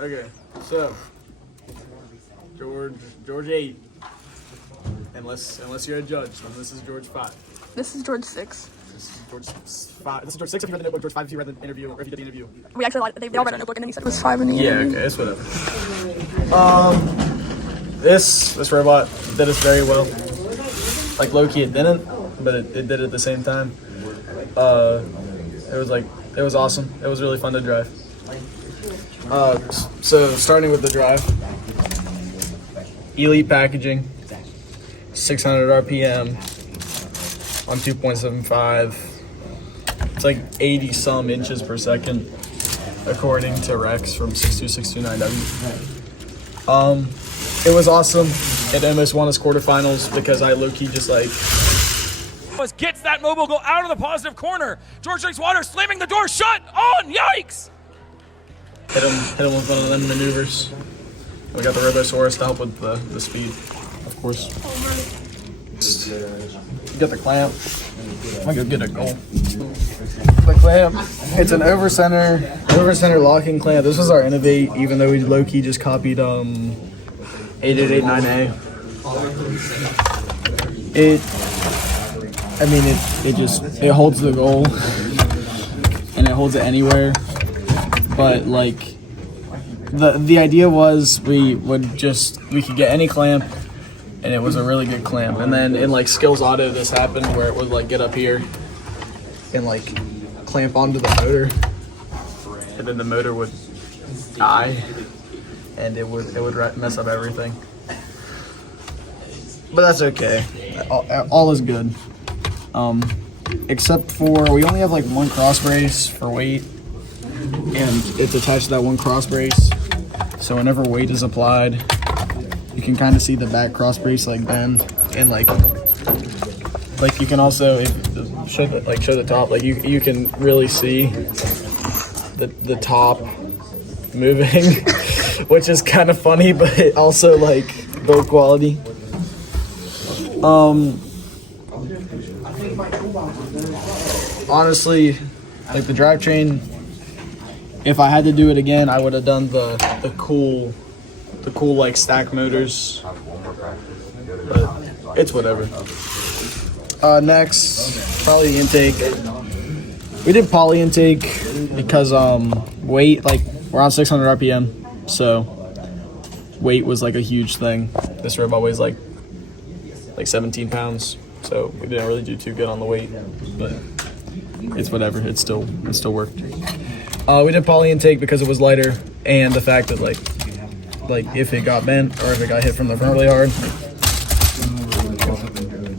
Okay, so George 8. Unless you're a judge, then this is George 5. This is George 6. This is George 5. This is George 6 if you read the notebook. George 5 if you read the interview, or if you did the interview. We actually lied. They all read a notebook and then he said it was 5 in the Yeah, interview. okay, it's whatever. This robot did us very well. Like low-key it didn't, but it did at the same time. It was awesome. It was really fun to drive. So starting with the drive, Elite packaging, 600 RPM on 2.75. It's like 80 some inches per second, according to Rex from 62629W. It was awesome. It almost won us quarterfinals because I low-key just like gets that mobile go out of the positive corner. Georgedrinkswater slamming the door shut on. Yikes! hit him with one of them maneuvers. We got the Robosaurus to help with the speed, of course. You got the clamp. I'm gonna go get a goal. The clamp. It's an over center locking clamp. This was our Innovate, even though we low-key just copied 8889A. It holds the goal and it holds it anywhere. But like the idea was we could get any clamp and it was a really good clamp. And then in like Skills Auto this happened where it would like get up here and like clamp onto the motor, and then the motor would die and it would mess up everything. But that's okay. All is good. Except for we only have like one cross brace for weight, and it's attached to that one cross brace. So whenever weight is applied, you can kind of see the back cross brace like bend, and like you can also show the top. Like you can really see the top moving, which is kind of funny, but also like build quality. Honestly, like the drivetrain, if I had to do it again, I would have done the cool like stack motors, but it's whatever. Next, probably the intake. We did poly intake because weight, like we're on 600 RPM, so weight was like a huge thing. This robot weighs like 17 pounds, so we didn't really do too good on the weight, but it's whatever. It still worked. We did poly intake because it was lighter, and the fact that like if it got bent or if it got hit from the front really hard,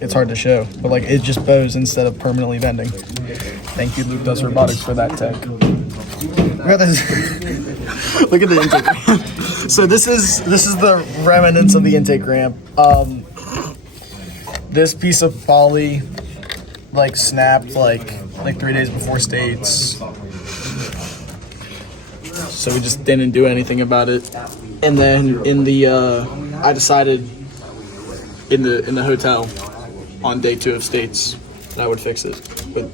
it's hard to show, but like it just bows instead of permanently bending. Thank you, Luke Does Robotics, for that tech. Look at this. Look at the intake ramp. So this is the remnants of the intake ramp. This piece of poly like snapped like 3 days before states, so we just didn't do anything about it. And then I decided in the hotel on day 2 of states that I would fix it with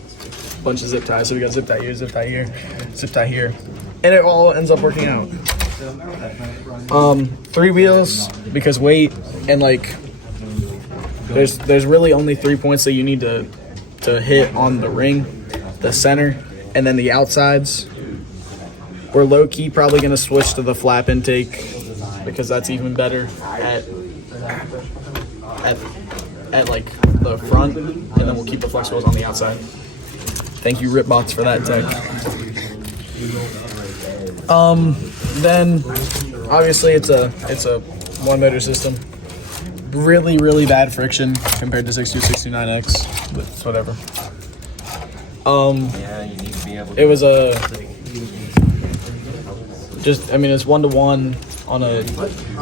a bunch of zip ties. So we got zip tie here, zip tie here, zip tie here, and it all ends up working out. 3 wheels because weight, and like there's really only 3 points that you need to hit on the ring: the center and then the outsides. We're low-key probably going to switch to the flap intake because that's even better at like the front, and then we'll keep the flex wheels on the outside. Thank you, Ripbots, for that tech. Then obviously it's a one motor system. Really bad friction compared to 62629X, but it's whatever. It was it's 1-to-1 on a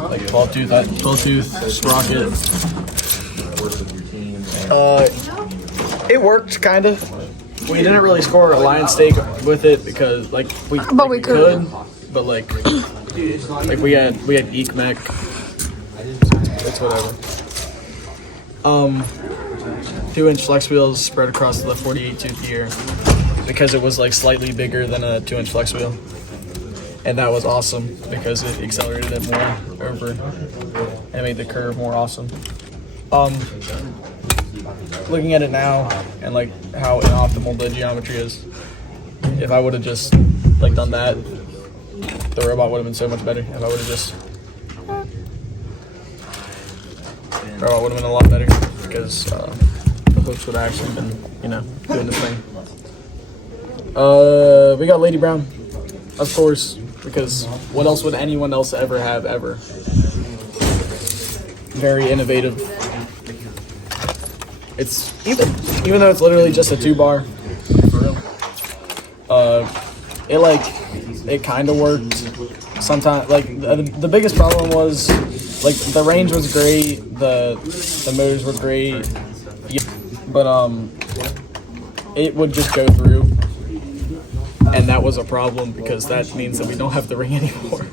like 12-tooth sprocket. It worked kind of. We didn't really score a lion stake with it because like we could, but like we had Eek Mech. It's whatever. 2-inch flex wheels spread across the 48-tooth gear because it was like slightly bigger than a 2-inch flex wheel. and that was awesome because it accelerated it more over and made the curve more awesome. Looking at it now and like how inoptimal the geometry is, if I would have just like done that, the robot would have been so much better. If I would have just, the robot would have been a lot better because the hooks would have actually been, you know, doing this thing. We got Lady Brown, of course, because what else would anyone else ever have ever? Very innovative. It's even though it's literally just a 2-bar, for real. It kind of worked. Sometimes, like the biggest problem was like the range was great, the motors were great, but it would just go through, and that was a problem because that means that we don't have the ring anymore.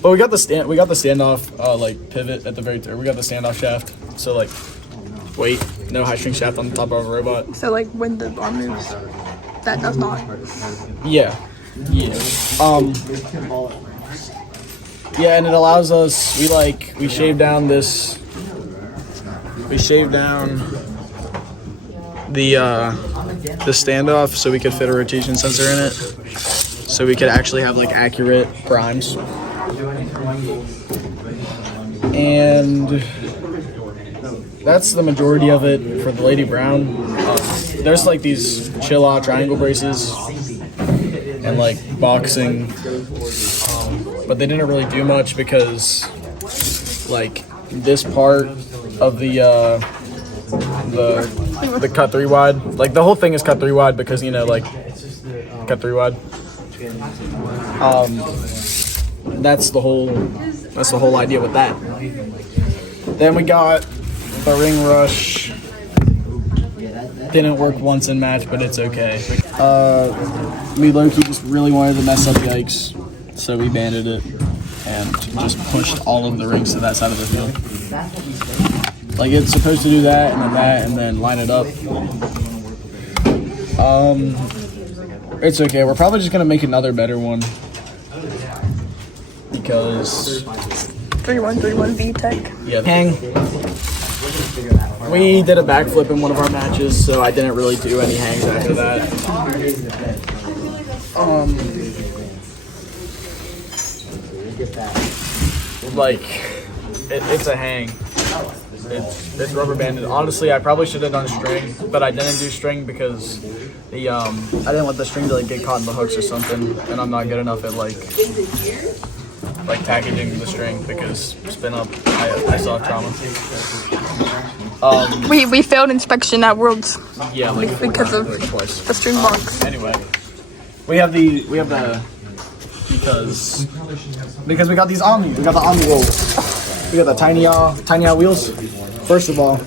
But we got the standoff like pivot at the very we got the standoff shaft, so like weight, no high shrink shaft on the top of a robot. So like when the arm moves, that does not. Yeah. Yeah, and it allows us, we shave down the standoff so we could fit a rotation sensor in it, so we could actually have like accurate primes. And that's the majority of it for the Lady Brown. There's like these chill-out triangle braces and like boxing, but they didn't really do much because like this part of the cut 3 wide, like the whole thing is cut 3 wide because, you know, like cut 3 wide. That's the whole idea with that. Then we got the ring rush. Didn't work once in match, but it's okay. Me low-key just really wanted to mess up Yikes, so we banded it and just pushed all of the rings to that side of the field. Like it's supposed to do that and then line it up. It's okay. We're probably just gonna make another better one because 3131 V-Tech. Yeah. Hang. We did a backflip in one of our matches, so I didn't really do any hangs after that. It's a hang. It's rubber banded. Honestly, I probably should have done string, but I didn't do string because the I didn't want the string to like get caught in the hooks or something, and I'm not good enough at like packaging the string because spin up, I still have trauma. We failed inspection at Worlds. Yeah, like because of twice. The string box. Anyway, we have the because we got these Omni. We got the Omni rolls. We got the tiny wheels. First of all,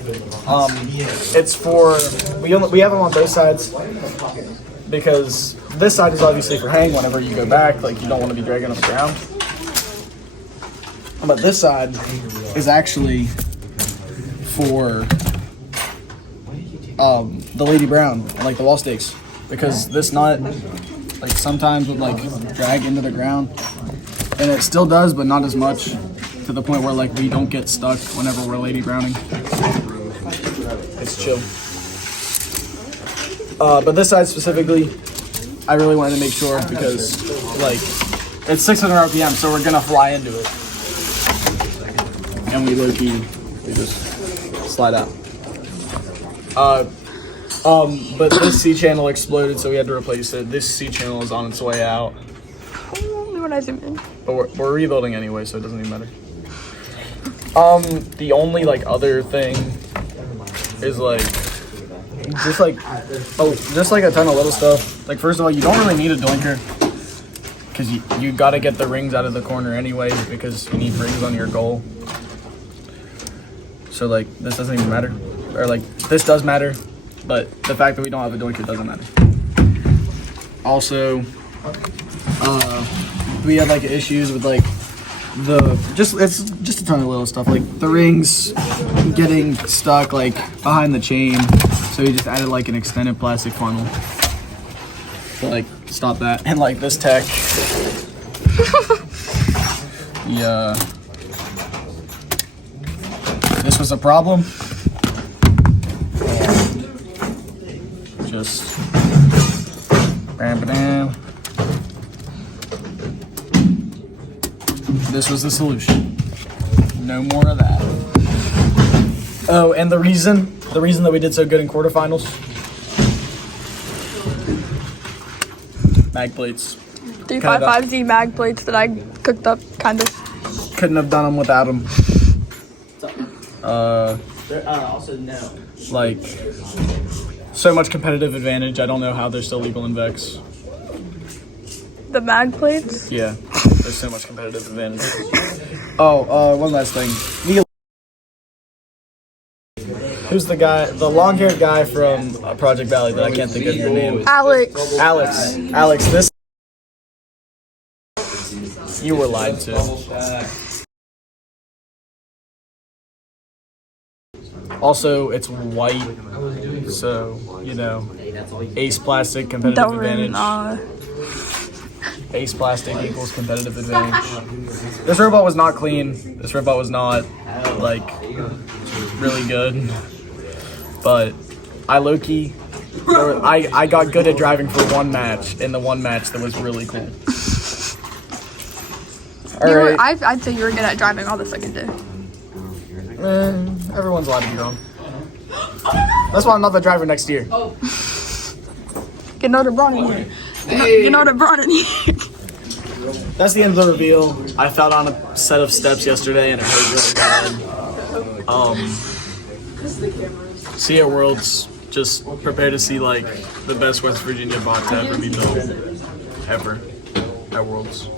it's for we have them on both sides because this side is obviously for hang whenever you go back, like you don't want to be dragging up the ground. But this side is actually for the Lady Brown, like the wall stakes, because this nut like sometimes would like drag into the ground, and it still does, but not as much, to the point where like we don't get stuck whenever we're Lady Browning. It's chill. But this side specifically, I really wanted to make sure because like it's 600 RPM, so we're gonna fly into it, and we just slide out. But this C channel exploded, so we had to replace it. This C channel is on its way out. Only when I zoom in. But we're rebuilding anyway, so it doesn't even matter. The only like other thing is like just like a ton of little stuff. Like first of all, you don't really need a doinker because you gotta get the rings out of the corner anyway because you need rings on your goal. So like this doesn't even matter, or like this does matter, but the fact that we don't have a doinker doesn't matter. Also, we have like issues with like it's just a ton of little stuff, like the rings getting stuck like behind the chain, so we just added like an extended plastic funnel. to like stop that. And like this tech, yeah, this was a problem. And just bam, bam. This was the solution. No more of that. Oh, and the reason that we did so good in quarterfinals, mag plates. 355Z mag plates that I cooked up, kind of. Couldn't have done them without them. Also, no. Like, so much competitive advantage. I don't know how they're still legal in Vex. The mag plates? Yeah, there's so much competitive advantage. Oh, one last thing. Who's the guy, the long-haired guy from Project Valley that I can't think of your name? Alex. Alex, this... You were lied to. Also, it's white, so, you know, ace plastic, competitive advantage. Ace plastic equals competitive advantage. This robot was not clean. This robot was not, like, really good. But I low-key, I got good at driving for one match, in the one match that was really cool. I'd say you were good at driving all the second day. Everyone's allowed to be wrong. That's why I'm not the driver next year. Get another brawn in here. Get another brawn in here. That's the end of the reveal. I fell down a set of steps yesterday and it hurt really bad. See you at Worlds. Just prepare to see like the best West Virginia bot to ever be built. Ever. At Worlds.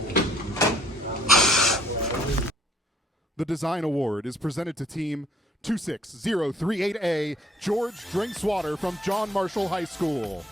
The Design Award is presented to Team 26038A, George Drinkswater from John Marshall High School.